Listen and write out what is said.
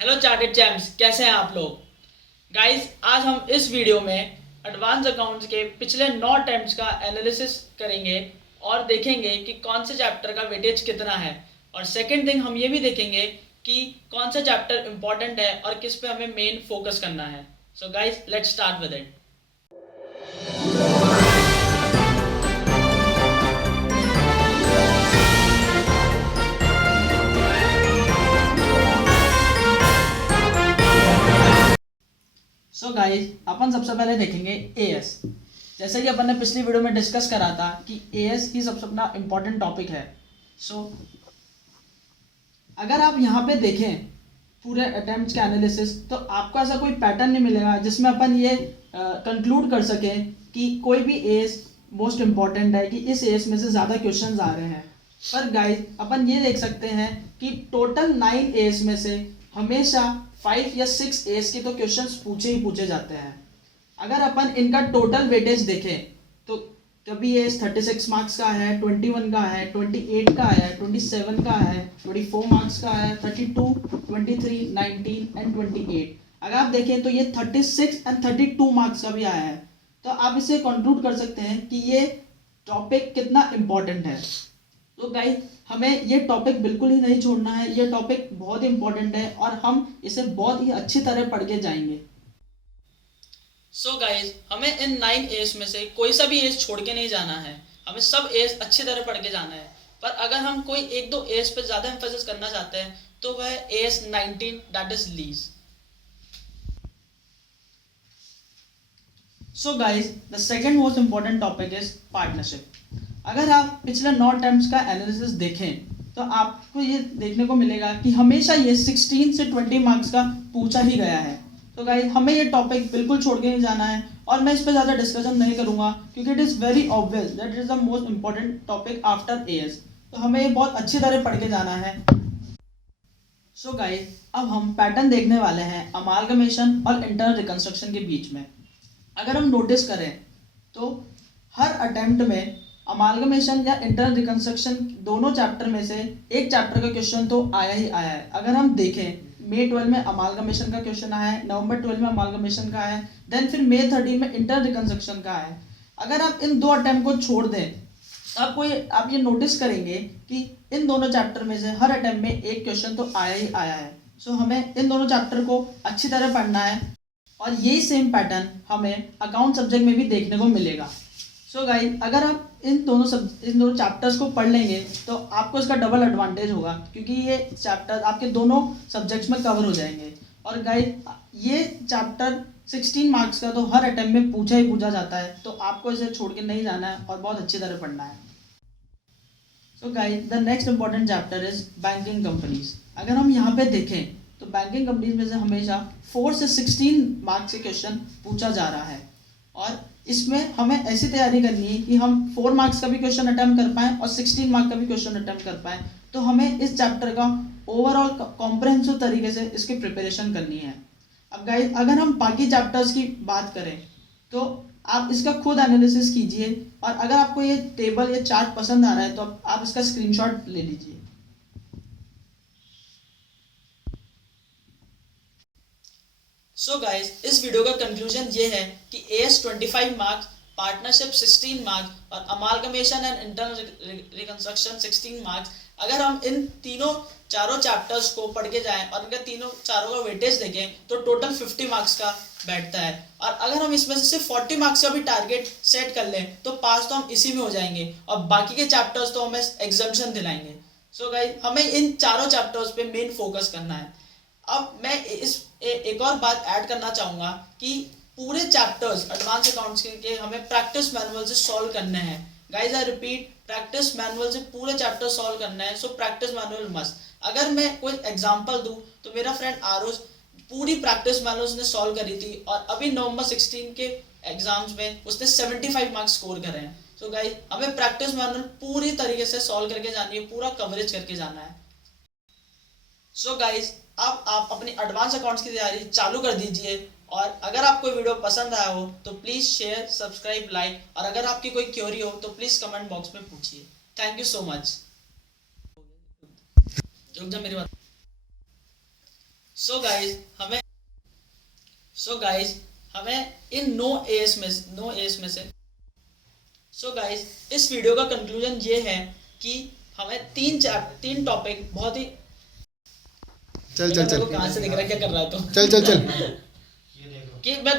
Hello chartered champs, कैसे हैं आप लोग। गाइस, आज हम इस वीडियो में एडवांस अकाउंट्स के पिछले 9 अटेम्प्ट्स का एनालिसिस करेंगे और देखेंगे कि कौन से चैप्टर का वेटेज कितना है। और सेकंड थिंग, हम ये भी देखेंगे कि कौन सा चैप्टर इंपॉर्टेंट है और किस पे हमें मेन फोकस करना है। So guys, let's start with it. So guys, अपन सबसे पहले देखेंगे एएस। जैसे कि अपन ने पिछली वीडियो में डिस्कस करा था कि एएस ही सबसे अपना इम्पोर्टेंट टॉपिक है। सो अगर आप यहाँ पे देखें पूरे अटेम्प्ट्स के एनालिसिस, तो आपको ऐसा कोई पैटर्न नहीं मिलेगा जिसमें अपन ये कंक्लूड कर सकें कि कोई भी एएस मोस्ट इम्पॉर्टेंट है, कि इस एएस में से ज़्यादा क्वेश्चंस आ रहे हैं। पर गाइस, अपन ये देख सकते हैं कि टोटल 9 एएस में से हमेशा 5 या 6 एएस के तो क्वेश्चंस पूछे ही पूछे जाते हैं। अगर अपन इनका टोटल वेटेज देखें तो कभी ये 36 मार्क्स का है, 21 का है, 28 का है, 27 का है, 24 मार्क्स का है, 32, 23, 19 एंड 28। अगर आप देखें तो ये 36 एंड 32 मार्क्स का भी आया है। तो आप इसे कंक्लूड कर सकते हैं कि ये टॉपिक कितना इंपॉर्टेंट है। तो गाइस, हमें ये टॉपिक बिल्कुल ही नहीं छोड़ना है। ये टॉपिक बहुत ही इंपॉर्टेंट है और हम इसे बहुत ही अच्छी तरह पढ़ के जाएंगे। सो गाइज, हमें इन 9 एस में से कोई सा भी एस छोड़ के नहीं जाना है। हमें सब एस अच्छी तरह पढ़ के जाना है। पर अगर हम कोई एक दो एस पे ज़्यादा एम्फेसिस करना चाहते हैं तो वह S 19, that is lease. So guys, the second most important topic is partnership. अगर आप पिछले 9 अटेम्प्ट्स का एनालिसिस देखें तो आपको ये देखने को मिलेगा कि हमेशा ये 16 से 20 मार्क्स का पूछा ही गया है। तो गाइस, हमें ये टॉपिक बिल्कुल छोड़ के नहीं जाना है और मैं इस पर ज़्यादा डिस्कशन नहीं करूंगा क्योंकि it is very obvious that is the most important topic after as. तो हमें ये बहुत अच्छी तरह पढ़ के जाना है। सो गाइस, अब हम पैटर्न देखने वाले हैं अमालगमेशन और इंटरनल रिकंस्ट्रक्शन के बीच में। अगर हम नोटिस करें तो हर अटेम्प्ट में अमालगमेशन या इंटरनल रिकंस्ट्रक्शन दोनों चैप्टर में से एक चैप्टर का क्वेश्चन तो आया ही आया है। अगर हम देखें, मई 12 में अमालगमेशन का क्वेश्चन आया है, नवंबर 12 में अमालगमेशन का आया है, देन फिर मई 13 में इंटरनल रिकंस्ट्रक्शन का आया है। अगर आप इन दो अटेम्प्ट को छोड़ दें तो आप ये नोटिस करेंगे कि इन दोनों चैप्टर में से हर अटेम्प्ट में एक क्वेश्चन तो आया ही आया है। सो हमें इन दोनों चैप्टर को अच्छी तरह पढ़ना है और यही सेम पैटर्न हमें अकाउंट सब्जेक्ट में भी देखने को मिलेगा। सो गाइस, अगर आप इन दोनों चैप्टर्स को पढ़ लेंगे तो आपको इसका डबल एडवांटेज होगा क्योंकि ये चैप्टर आपके दोनों सब्जेक्ट्स में कवर हो जाएंगे। और गाइस, ये चैप्टर 16 मार्क्स का तो हर अटेम्प्ट में पूछा ही पूछा जाता है, तो आपको इसे छोड़ के नहीं जाना है और बहुत अच्छी तरह पढ़ना है। So guys, the next important chapter is banking companies. अगर हम यहाँ पे देखें तो बैंकिंग कंपनीज में से हमेशा 4 से 16 मार्क्स के क्वेश्चन पूछा जा रहा है और इसमें हमें ऐसी तैयारी करनी है कि हम 4 मार्क्स का भी क्वेश्चन अटेम्प्ट कर पाएँ और 16 मार्क्स का भी क्वेश्चन अटेम्प्ट कर पाएँ। तो हमें इस चैप्टर का ओवरऑल कॉम्प्रहेंसिव तरीके से इसकी प्रिपरेशन करनी है। अब गाइस, अगर हम बाकी चैप्टर्स की बात करें तो आप इसका खुद एनालिसिस कीजिए और अगर आपको ये टेबल या चार्ट पसंद आ रहा है तो आप इसका स्क्रीनशॉट ले लीजिए। सो गाइस, इस वीडियो का कंक्लूजन ये है कि एएस 25 मार्क्स, पार्टनरशिप 16 मार्क्स और amalgamation and internal reconstruction 16 marks. अगर हम इन चारों चैप्टर्स को पढ़ के जाएं और इनका चारों का वेटेज देखें तो टोटल 50 मार्क्स का बैठता है। और अगर हम इसमें से सिर्फ 40 मार्क्स का भी टारगेट सेट कर लें तो पास तो हम इसी में हो जाएंगे और बाकी के चैप्टर्स तो हमें एग्जाम्शन दिलाएंगे। सो गाइस, हमें इन चारों चैप्टर्स पे मेन फोकस करना है। अब मैं एक और बात ऐड करना चाहूँगा कि पूरे चैप्टर्स एडवांस अकाउंट्स के हमें प्रैक्टिस मैनुअल से सॉल्व करने हैं। Guys, I repeat, practice manual से पूरे चैप्टर सॉल्व करना है। So practice manual must. अगर मैं कोई एग्जांपल दूं तो मेरा फ्रेंड आरुष पूरी प्रैक्टिस मैनुअल उसने सॉल्व करी थी और अभी नवंबर 16 के एग्जाम्स में उसने 75 मार्क्स स्कोर करे हैं। सो गाइज, हमें प्रैक्टिस मैनुअल पूरी तरीके से सॉल्व करके जानी है, पूरा कवरेज करके जाना है। सो गाइज, अब आप अपनी एडवांस अकाउंट्स की तैयारी चालू कर दीजिए और अगर आपको वीडियो पसंद आया हो तो प्लीज़ शेयर, सब्सक्राइब, लाइक और अगर आपकी कोई क्वेरी हो तो प्लीज़ कमेंट बॉक्स में पूछिए। Thank you so much. रुक जा मेरी बात। सो गाइज हमें इन नो एस में से सो गाइज इस वीडियो का कंक्लूजन ये है कि हमें तीन टॉपिक बहुत ही चल कहाँ से दिख रहा है क्या कर रहा है तो चल कि मैं